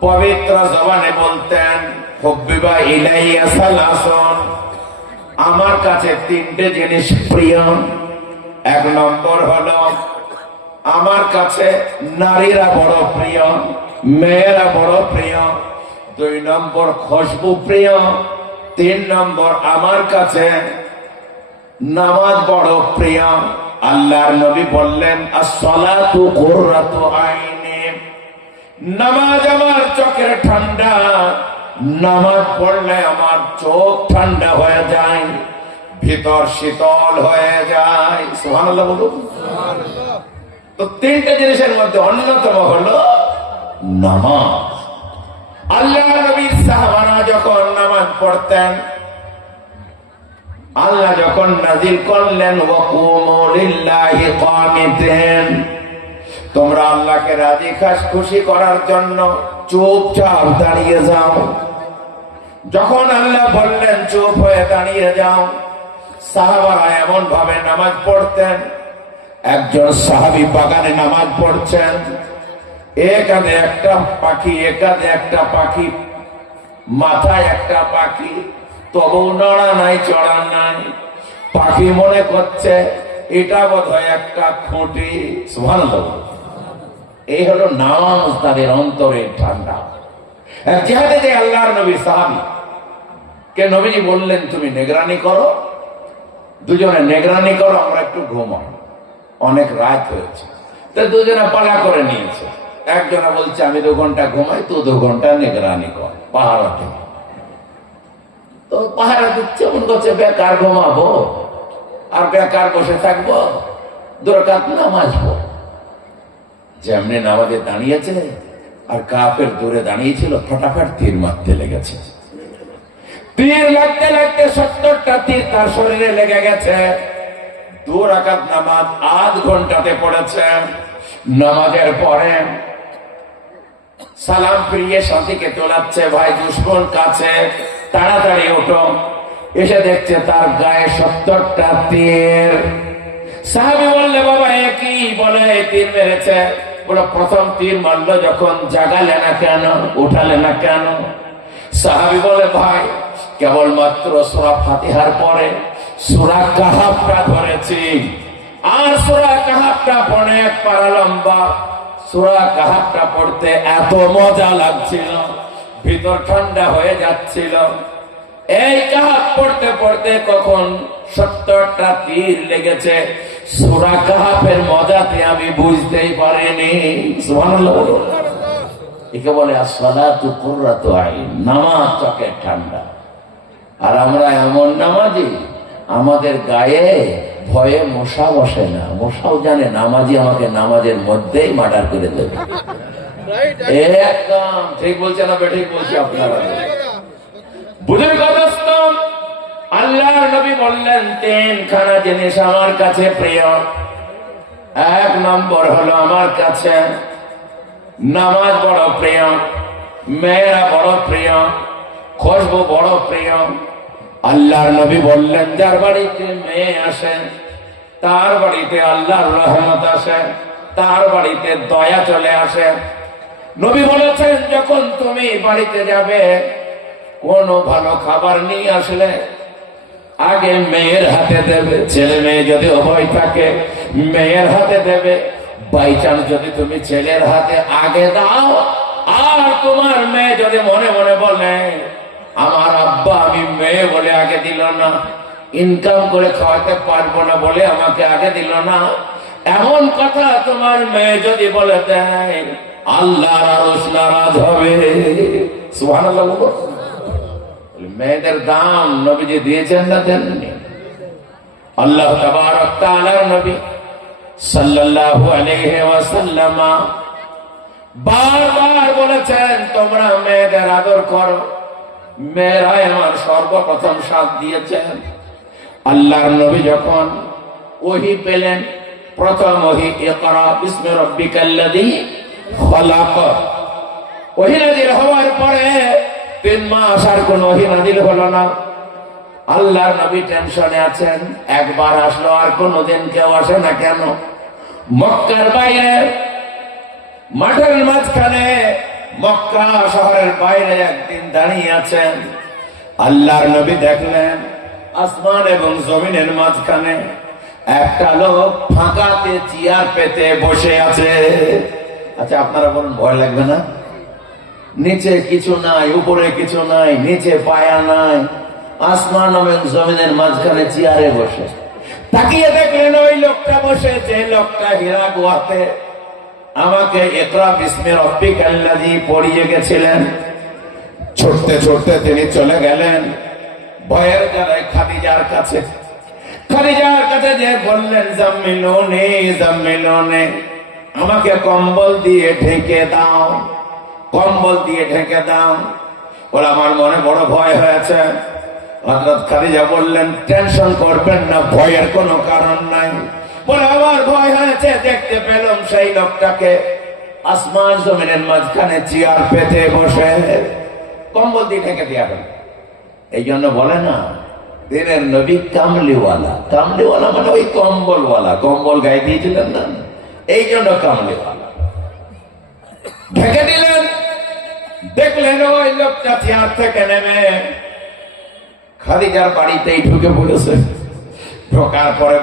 পবিত্র জবানে বলতেন, হুব্বিবা ইলাইয়া আমার কাছে তিনটে জিনিস প্রিয়। এক নম্বর হলো, আমার কাছে নারীরা বড় প্রিয়, মেয়েরা বড় প্রিয়। দুই নম্বর, খুশবু প্রিয়। তিন নম্বর, আমার কাছে নামাজ বড় প্রিয়। আল্লাহর নবী বললেন নামাজ আমার চোখের ঠান্ডা। নামাজ পড়লে আমার চোখ ঠান্ডা হয়ে যায়, ভিতর শীতল হয়ে যায়। সুবহানাল্লাহ বলুন। তো তিনটে জিনিসের মধ্যে অন্যতম হলো নামাজ। আল্লাহ নবীর সাহাবারা যখন নামাজ পড়তেন আল্লাহ যখন নাজিল করলেন তোমরা আল্লাহকে রাজি খাস খুশি করার জন্য চুপচাপ দাঁড়িয়ে যাও। যখন আল্লাহ বললেন, চুপ হয়ে দাঁড়িয়ে যাও সাহাবারা এমন ভাবে নামাজ পড়তেন। একজন সাহাবি বাগানে নামাজ পড়ছেন। একাদে একটা পাখি একাদে একটা পাখি, মাথায় একটা পাখি তবু নড়া নাই, চড়া নাই। পাখি মনে করছে, এটা বোধ একটা খুঁটি। এই হলো নামাজ তাদের অন্তরের ঠান্ডা। আল্লাহর নবী সাহাবি, কে নবীজি বললেন, তুমি নেগরানি করো। দুজনে নেগরানি করো, আমরা একটু ঘুমাই। অনেক রাত হয়েছে। তো দুজনে পালা করে নিয়েছে। একজনে বলছে, আমি দু ঘণ্টা ঘুমাই, তুই দু ঘণ্টা নেগরানি কর পাহাড় তো পাহারা দিচ্ছে, মন করছে বেকার ঘুমাবো, আর বেকার বসে থাকব, দরকার নামাজ যেমনি নামাজে দাঁড়িয়েছে, আর কাপের দূরে দাঁড়িয়েছিল, ফটাফট তীর মারতে লেগেছে। তীর লাগতে লাগতে সত্তরটা তীর তার শরীরে লেগে গেছে। দু রাকাত নামাজ আধ ঘন্টাতে পড়েছে। নামাজের পরে সালাম ফিরিয়ে সাথীকে তোলাচ্ছে, ভাই দুশ্মন কাছে। তাড়াতাড়ি ওঠো। এসে দেখছে তার গায়ে সত্তরটা তীর। সাহাবি বললে, বাবা, এ কি? বলে তীর মেরেছে। বলে, প্রথম তীর মারলো যখন জাগালে না কেন, উঠালে না কেন? সাহাবি বলে, ভাই, কেবলমাত্র সুরা ফাতিহার পরে সুরা কাহাবটা ধরেছি। আর সুরা কাহাবটা পড়ে পারা লম্বা সুরা কাহাবটা পড়তে এত মজা লাগছিল, ভিতর ঠান্ডা হয়ে যাচ্ছিল। এই কাহাব পড়তে পড়তে কখন সত্তরটা তীর লেগেছে সুরা কাহাবের মজাতে আমি বুঝতেই পারিনি। একে বলে, আসসালাতু কুররাতু আইন, নামাজ চোখের ঠান্ডা। আর আমরা এমন নামাজি, আমাদের গায়ে ভয়ে মশা বসে না, মশাও জানে নামাজি আমাকে নামাজের মধ্যেই মার্ডার করে দেবে। জিনিস আমার কাছে প্রিয়। এক নম্বর হলো আমার কাছে নামাজ বড় প্রিয়, মেয়েরা বড় প্রিয়, খুশবু বড় প্রিয় আল্লাহর নবী বললেন, যার বাড়িতে মেয়ে আসে, তার বাড়িতে আল্লাহর রহমত আসে, তার বাড়িতে দয়া চলে আসে। নবী বলেছেন, যখন তুমি বাড়িতে যাবে, কোনো ভালো খাবার নিয়ে আসলে আগে মেয়ের হাতে দেবে, ছেলে মেয়ে যদি উভয় থাকে, মেয়ের হাতে দেবে। বাই চান্স যদি তুমি ছেলের হাতে আগে দাও, আর তোমার মেয়ে যদি মনে মনে বলে আমার আব্বা আমি মেয়ে বলে আগে দিল না। ইনকাম করে খাওয়াতে পারব না বলে আমাকে আগে দিল না। এমন কথা তোমার মেয়ে যদি বলে দেয় আল্লাহ নারাজ হবে। মেয়েদের দাম নবী যে দিয়েছেন না দেননি। আল্লাহ নবী সাল্লাল্লাহু বারবার বলেছেন, তোমরা মেয়েদের আদর করো। মেয়েরাই আমার সর্বপ্রথম সাথ দিয়েছেন। আল্লাহর নবী যখন ওহি পেলেন, প্রথম ওহি, ইকরা বিস্মি রাব্বিকাল্লাযী খলাক। ওহি নাযিল হওয়ার পরে তিন মাস আর কোন ওহি নাযিল হলো না। আল্লাহর নবী টেনশনে আছেন, একবার আসলো আর কোনদিন কেউ আসে না কেন? মক্কার বাইরে, মাঠের মাঝখানে মক্কা শহরের বাইরে একদিন দাঁড়িয়ে আছেন। আল্লাহর নবী দেখলেন, আসমান এবং জমিনের মাঝখানে একটা লোক ফাঁকাতে চেয়ার পেতে বসে আছে। আচ্ছা আপনারা বলুন, ভয় লাগবে না? নিচে কিছু নাই, উপরে কিছু নাই, নিচে পায়া নাই, আসমান এবং জমিনের মাঝখানে চেয়ারে বসে। তাকিয়ে দেখলেন ওই লোকটা বসে যে লোকটা হীরা গুয়াতে আমাকে একরা বিস্মের রব্বিকাল্লাযী পড়িয়ে গেছিলেন। ছুটতে ছুটতে তিনি চলে গেলেন ভয়ের জ্বালায় খাদিজার কাছে। খাদিজার কাছে যে বললেন, জাম্মিলনে জাম্মিলনে, আমাকে কম্বল দিয়ে ঢেকে দাও, কম্বল দিয়ে ঢেকে দাও। বলে আমার মনে বড় ভয় হয়েছে। হযরত খাদিজা বললেন, টেনশন করবেন না, ভয়ের কোনো কারণ নাই। আমার ভয় হয়েছে, দেখতে পেলাম সেই লোকটাকে। আসমান জমিনের মাঝখানে চেয়ার পেতে বসে। কম্বল দিয়ে ঢেকে এই জন্য বলে না, দিনের নবী কামলিওয়ালা। কামলিওয়ালা মানে ওই কম্বলওয়ালা। কম্বল দিয়েছিলেন না? এই জন্য কামলিওয়ালা। ঢেকে দিলেন। দেখলেন ওই লোকটা চেয়ার থেকে নেমে খাদিজার বাড়িতেই ঢুকে পড়েছে। ঢোকার পরে